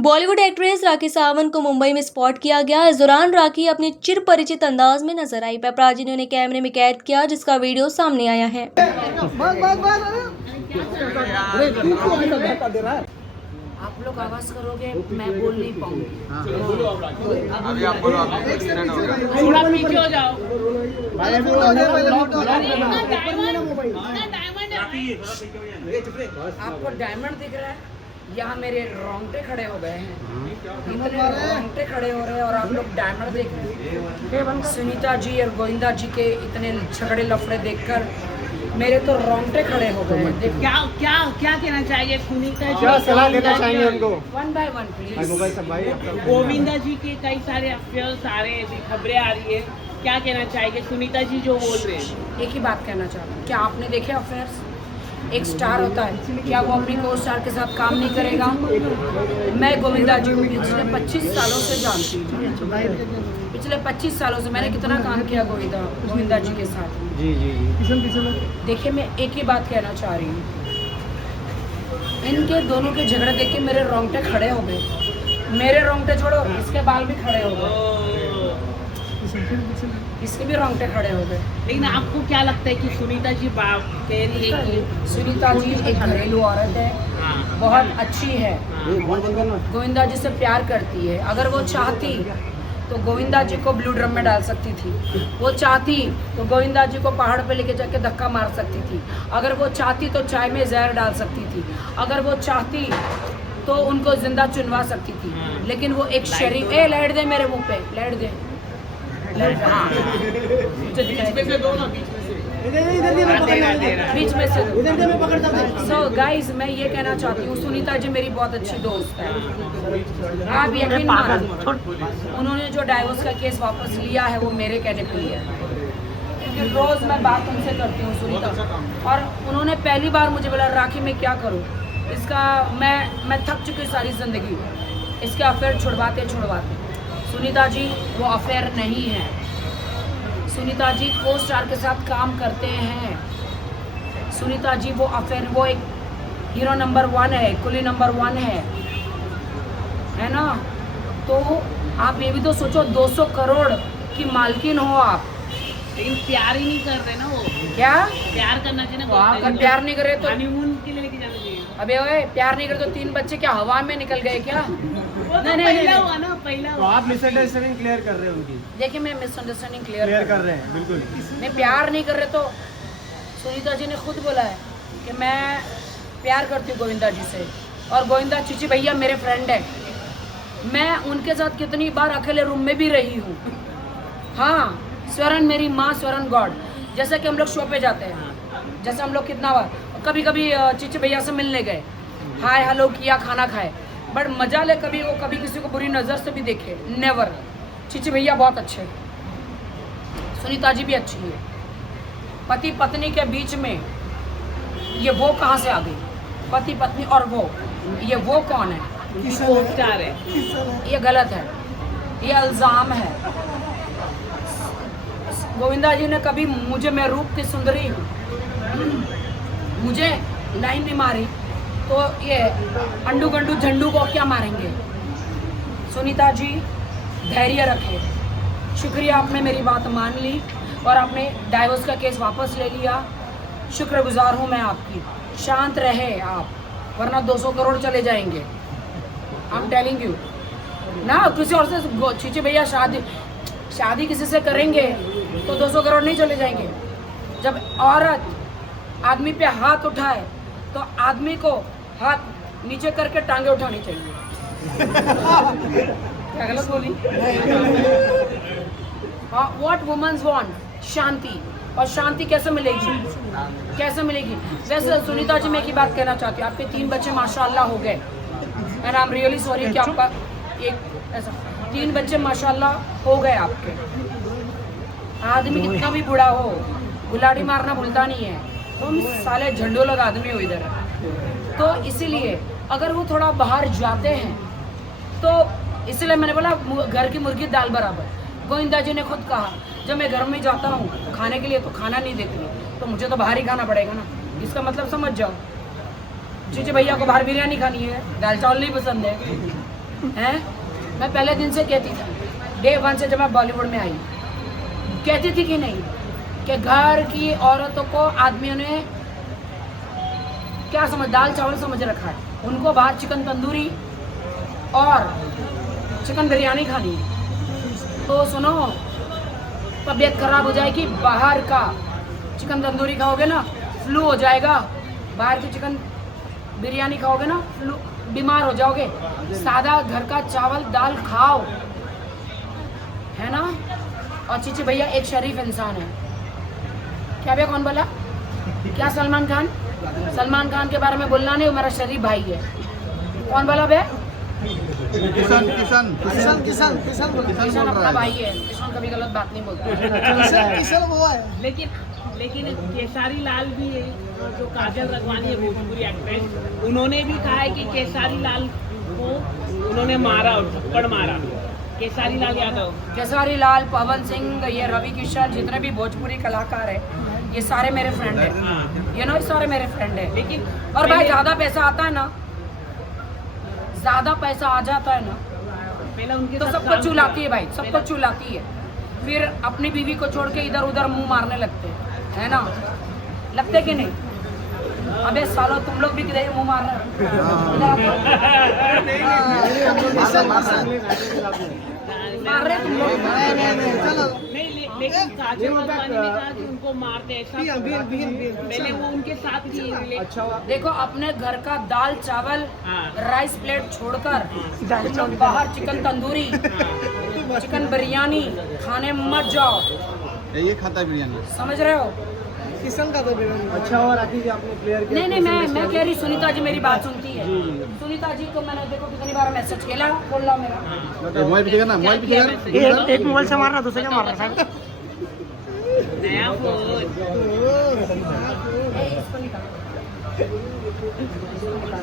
Bollywood actress Rakhi Sawant को मुंबई में spot किया गया। इस दौरान राखी अपने चिरपरिचित अंदाज में नजर आई। पेपराजी ने उन्हें कैमरे में कैद किया, जिसका वीडियो सामने आया है। आप लोग आवाज करोगे, मैं बोल नहीं पाऊंगी। अभी आप बोलो, थोड़ा पीछे हो जाओ। आपको डायमंड दिख रहा है? यहाँ मेरे रोंगटे खड़े हो गए हैं, इतने रोंगटे खड़े हो रहे हैं और आप लोग डायमंड देख रहे हैं। सुनीता जी और गोविंदा जी के इतने झगड़े लफड़े देखकर मेरे तो रोंगटे खड़े हो गए हैं। क्या क्या क्या कहना चाहिए सुनीता जी? क्या सलाह देना चाहेंगे उनको? One by one please. Govinda ji के कई सारे अफेयर्स आ रहे हैं, खबरें आ रही है, क्या कहना चाहिए सुनीता जी जो बोल रहे हैं? एक ही बात कहना चाहती हूँ, क्या आपने देखे अफेयर्स? एक स्टार होता है, क्या वो अपनी को स्टार के साथ काम नहीं करेगा? मैं गोविंदा जी को पिछले 25 सालों से जानती हूँ। पिछले 25 सालों से मैंने कितना काम किया गोविंदा जी के साथ। जी। देखिए, मैं एक ही बात कहना चाह रही हूँ, इनके दोनों के झगड़े देख के मेरे रोंगटे खड़े हो गए। मेरे रोंगटे छोड़ो, इसके बाल भी खड़े हो गए, इसके भी रोंगटे खड़े हो गए। लेकिन आपको क्या लगता है कि सुनीता जी बाप कह रही है कि सुनीता जी एक घरेलू औरत है, बहुत अच्छी है, गोविंदा जी से प्यार करती है। अगर वो चाहती तो गोविंदा जी को ब्लू ड्रम में डाल सकती थी, वो चाहती तो गोविंदा जी को पहाड़ पे लेके जाके धक्का मार सकती थी, अगर वो चाहती तो चाय में जहर डाल सकती थी, अगर वो चाहती तो उनको जिंदा चुनवा सकती थी। लेकिन वो एक शरीफ लाइट दे मेरे मुंह पे, लाइट दे, बीच में से। सो गाइज, मैं ये कहना चाहती हूँ, सुनीता जी मेरी बहुत अच्छी दोस्त है। आप यकीन मानो, उन्होंने जो डाइवोर्स का केस वापस लिया है वो मेरे कहने पे लिया है, क्योंकि रोज मैं बात उनसे करती हूँ सुनीता, और उन्होंने पहली बार मुझे बोला राखी मैं क्या करूँ, इसका मैं थक चुकी सारी जिंदगी, इसके अफेयर छुड़वाते छुड़वाते। सुनीता जी वो अफेयर नहीं है, सुनीता जी को स्टार के साथ काम करते हैं। सुनीता जी वो अफेयर, वो एक हीरो नंबर 1 है, कुली नंबर 1 है ना। तो आप ये भी तो सोचो, 200 करोड़ की मालकिन हो आप, लेकिन प्यार ही नहीं कर रहे ना वो। क्या प्यार करना चाहिए ना। अगर प्यार नहीं करे तो हनीमून के लिए लेके जाना चाहिए। अबे ओए, प्यार नहीं करे तो 3 बच्चे क्या हवा में निकल गए क्या? वो तो पहला हुआ ना, पहला तो हुआ। आप मिसअंडरस्टैंडिंग क्लियर कर रहे हैं उनकी? देखिए, मैं मिसअंडरस्टैंडिंग क्लियर क्लियर कर रहे हैं, बिल्कुल। मैं प्यार नहीं कर रहे तो सुनीता जी ने खुद बोला है कि मैं प्यार करती हूँ गोविंदा जी से, और गोविंदा चीची भैया मेरे फ्रेंड है। मैं उनके साथ कितनी बार अकेले रूम में भी रही हूँ। हाँ, स्वरण मेरी माँ, स्वरण गॉड। जैसे कि हम लोग शो पे जाते हैं, जैसे हम लोग कितना बार कभी कभी चीची भैया से मिलने गए, हाय हेलो किया, खाना खाए, बट मजा ले, कभी वो कभी किसी को बुरी नज़र से भी देखे, नेवर। चीची भैया बहुत अच्छे, सुनीता जी भी अच्छी है। पति पत्नी के बीच में ये वो कहाँ से आ गई? पति पत्नी और ये वो कौन है? स्टार है। ये गलत है, ये इल्ज़ाम है। गोविंदा जी ने कभी मुझे, मैं रूप की सुंदरी हूँ, मुझे लाइन भी मारी तो ये अंडू गंडू झंडू को क्या मारेंगे? सुनीता जी धैर्य रखे। शुक्रिया, आपने मेरी बात मान ली और आपने डाइवोर्स का केस वापस ले लिया। शुक्रगुजार हूँ मैं आपकी। शांत रहे आप, वरना 200 करोड़ चले जाएंगे। आई एम टेलिंग यू ना। किसी और से चीची भैया शादी किसी से करेंगे तो 200 करोड़ नहीं चले जाएंगे। जब औरत आदमी पे हाथ उठाए तो आदमी को हाथ नीचे करके टांगे उठानी चाहिए। क्या गलत बोली? What women's want? शांति। और शांति कैसे मिलेगी? कैसे मिलेगी? वैसे सुनीता जी, मैं एक ही बात कहना चाहती हूँ, आपके 3 बच्चे माशाल्लाह हो गए, and I am really sorry कि आपका एक ऐसा 3 बच्चे माशाल्लाह हो गए आपके। आदमी कितना भी बुढ़ा हो, गुलाड़ी मारना भूलता नहीं है। तुम साले झंडो लगा आदमी हो इधर। तो इसीलिए अगर वो थोड़ा बाहर जाते हैं तो इसलिए मैंने बोला घर की मुर्गी दाल बराबर। गोविंदा जी ने खुद कहा, जब मैं घर में जाता हूँ खाने के लिए तो खाना नहीं देती, तो मुझे तो बाहर ही खाना पड़ेगा ना। इसका मतलब समझ जाओ। चीची भैया को बाहर बिरयानी खानी है, दाल चावल नहीं पसंद है, हैं? मैं पहले दिन से कहती थी, डे 1 से जब मैं बॉलीवुड में आई, कहती थी कि नहीं कि घर की औरतों को आदमियों ने क्या समझ, दाल चावल समझ रखा है, उनको बाहर चिकन तंदूरी और चिकन बिरयानी खानी है। तो सुनो, तबीयत खराब हो जाएगी, बाहर का चिकन तंदूरी खाओगे ना फ्लू हो जाएगा, बाहर की चिकन बिरयानी खाओगे ना फ्लू, बीमार हो जाओगे। सादा घर का चावल दाल खाओ, है ना। और चीची भैया एक शरीफ इंसान है। क्या भैया, कौन बोला? क्या सलमान खान? सलमान खान के बारे में बोलना नहीं, वो मेरा शरीफ भाई है। कौन बोला भैया? किशन अपना भाई है, किशन कभी गलत बात नहीं बोलता। लेकिन केसारी लाल भी है, जो काजल रखवानी है भोजपुरी एक्ट्रेस, उन्होंने भी कहा है कि केसारी लाल को उन्होंने मारा और थप्पड़ मारा। केसारी लाल यादव, केसारी लाल, पवन सिंह, ये रवि किशन, जितने भी भोजपुरी कलाकार है, ये सारे मेरे फ्रेंड हैं। ये नो सारे मेरे फ्रेंड हैं। लेकिन और भाई ज़्यादा पैसा आता है ना, ज़्यादा पैसा आ जाता है ना, पहले उनके तो सबको चुलाती है भाई, सबको चुलाती है। फिर अपनी बीवी को छोड़ के इधर उधर मुंह मारने लगते हैं, है ना। लगते कि नहीं? अबे सालो, तुम लोग भी किधर मुंह मार रहे तुम लोग। नहीं, लेकिन काजल रखवानी ने कहा कि उनको मारते ऐसा, पहले वो उनके साथ भी। देखो, अपने घर का दाल चावल राइस प्लेट छोड़कर बाहर चिकन तंदूरी चिकन बिरयानी खाने मत जाओ। ये खाता बिरयानी, समझ रहे हो? किशन का तो अच्छा। और राखी जी आपने प्लेयर किया? नहीं, मैं कह रही, सुनीता जी मेरी बात सुनती है। सुनीता जी को मैंने देखो कितनी बार मैसेज किया, बोल रहा मेरा मोबाइल भी ना, मोबाइल भी एक मोबाइल से मारना, दूसरे क्या मारना साहब? नया फोन।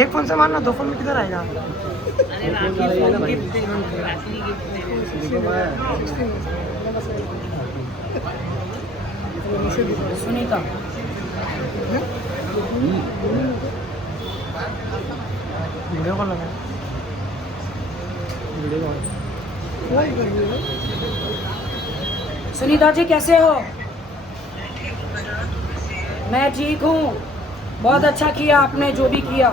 एक फोन से मारना, 2 फोन में किधर आएगा? अरे राखी फोन गिफ्ट है, राखी गिफ्ट है। सुनीता वीडियो कॉल लगा, सुनीता जी कैसे हो? मैं ठीक हूँ, बहुत अच्छा किया आपने जो भी किया।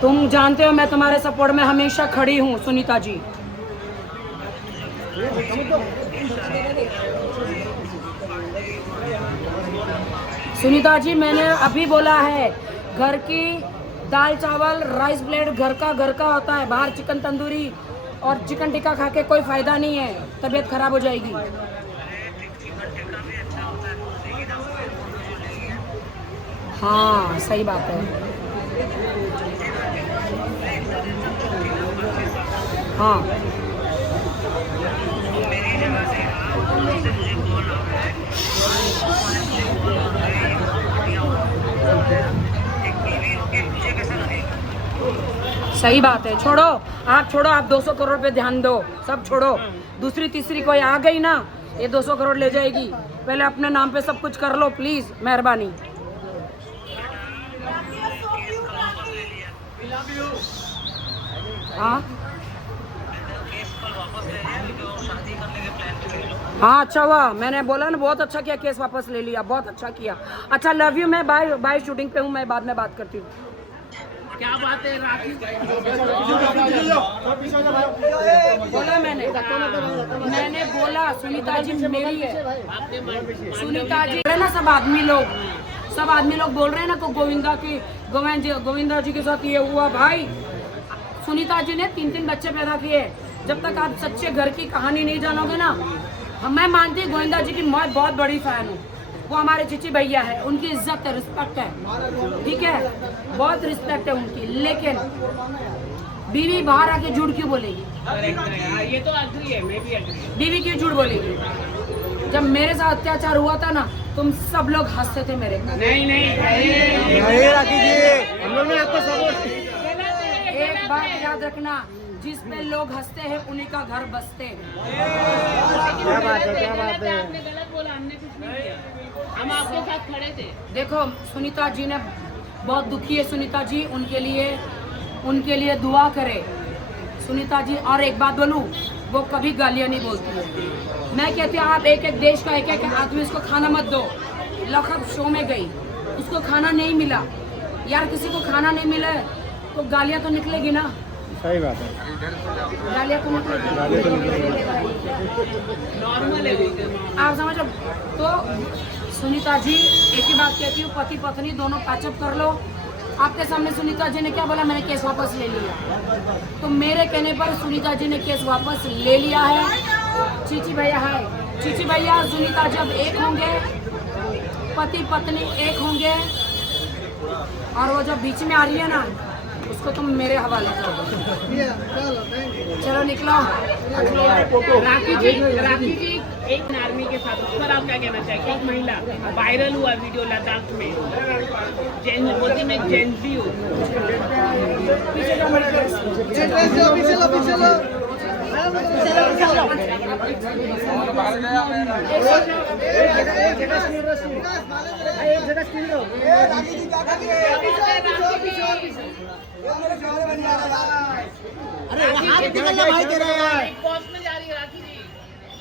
तुम जानते हो मैं तुम्हारे सपोर्ट में हमेशा खड़ी हूँ सुनीता जी। सुनीता जी, मैंने अभी बोला है, घर की दाल चावल राइस प्लेट घर का होता है, बाहर चिकन तंदूरी और चिकन टिक्का खा के कोई फायदा नहीं है, तबीयत खराब हो जाएगी। हाँ सही बात है। हाँ सही बात है। छोड़ो, आप छोड़ो, आप 200 करोड़ पे ध्यान दो, सब छोड़ो। दूसरी तीसरी कोई आ गई ना, ये 200 करोड़ ले जाएगी। पहले अपने नाम पे सब कुछ कर लो प्लीज, मेहरबानी। हाँ हाँ, अच्छा हुआ, मैंने बोला ना, बहुत अच्छा किया, केस वापस ले लिया, बहुत अच्छा किया। अच्छा, लव यू, मैं बाय शूटिंग पे हूँ, मैं बाद में बात करती हूँ। क्या बात है राखी? बोला मैंने बोला सुनीता जी मेरी है। सुनीता जी है ना, सब आदमी लोग बोल रहे हैं ना को गोविंदा जी के साथ ये हुआ। भाई सुनीता जी ने 3 बच्चे पैदा किए। जब तक आप सच्चे घर की कहानी नहीं जानोगे ना, मैं मानती गोविंदा जी की मैं बहुत बड़ी फैन हूँ। वो हमारे चीची भैया है, उनकी इज्जत है, रिस्पेक्ट है, ठीक है, बहुत रिस्पेक्ट है उनकी। लेकिन बीवी बाहर आके झूठ क्यों बोलेगी? ये तो एग्री है, मैं भी एग्री। बीवी क्यों झूठ बोलेगी? जब मेरे साथ अत्याचार हुआ था ना, तुम सब लोग हंसते थे मेरे। नहीं राखी जी, हम लोग ने आपको सपोर्ट। एक बात याद रखना, जिस पे लोग हंसते हैं उन्हीं का घर बसते हैं। क्या बात है? आपने गलत बोला, हमने कुछ नहीं किया, हम आपके साथ खड़े थे। देखो सुनीता जी ने बहुत दुखी है सुनीता जी, उनके लिए दुआ करे सुनीता जी। और एक बात बोलूं, वो कभी गालियां नहीं बोलती है। मैं कहती हूँ आप एक एक देश का एक एक आदमी उसको खाना मत दो। लखनऊ शो में गई, उसको खाना नहीं मिला। यार किसी को खाना नहीं मिला तो गालियां तो निकलेगी ना। सही बात है, गालियां तो निकलेगी, नॉर्मल है बोलते हैं। आप समझो। तो सुनीता जी एक ही बात कहती हूँ, पति पत्नी दोनों पैचअप कर लो। आपके सामने सुनीता जी ने क्या बोला, मैंने केस वापस ले लिया। तो मेरे कहने पर सुनीता जी ने केस वापस ले लिया है। चीची भैया है, चीची भैया सुनीता जब एक होंगे, पति पत्नी एक होंगे, और वो जब बीच में आ रही है ना, उसको तुम मेरे हवाले कर दो। चलो निकलो। राखी जी एक आर्मी के साथ, उस पर आप क्या कहना चाहिए? एक महिला वायरल हुआ वीडियो लद्दाख में, मोदी में जेंजी हो। अरे हाथ निकल गया भाई तेरा यार। बॉस में जा रही है राखी जी।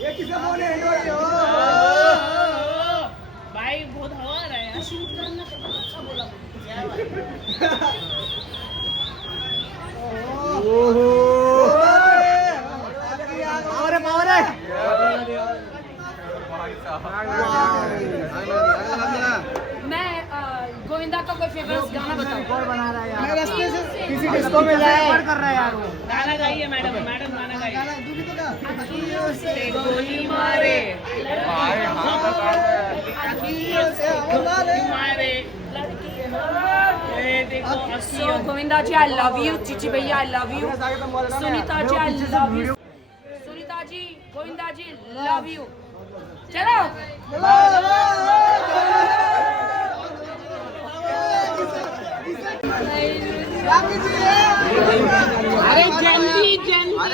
ये किसे बोले हिंडो रही हो? भाई बहुत हवा आ रहा है यार। ओहो, पावर है, पावर है। मैं गोविंदा का कोई फेवरेट गाना बताऊं? बना रहा है यार, रास्ते से किसी डिस्को में जाए कर रहा है यार वो। गाना गाइए मैडम, मैडम गाना गाइए। से गोली मारे मारे देखो। So Govinda ji I love you, Chichi भैया I love you, Sunita ji I love you, Sunita ji Govinda ji love you. चलो अरे जल्दी जल्दी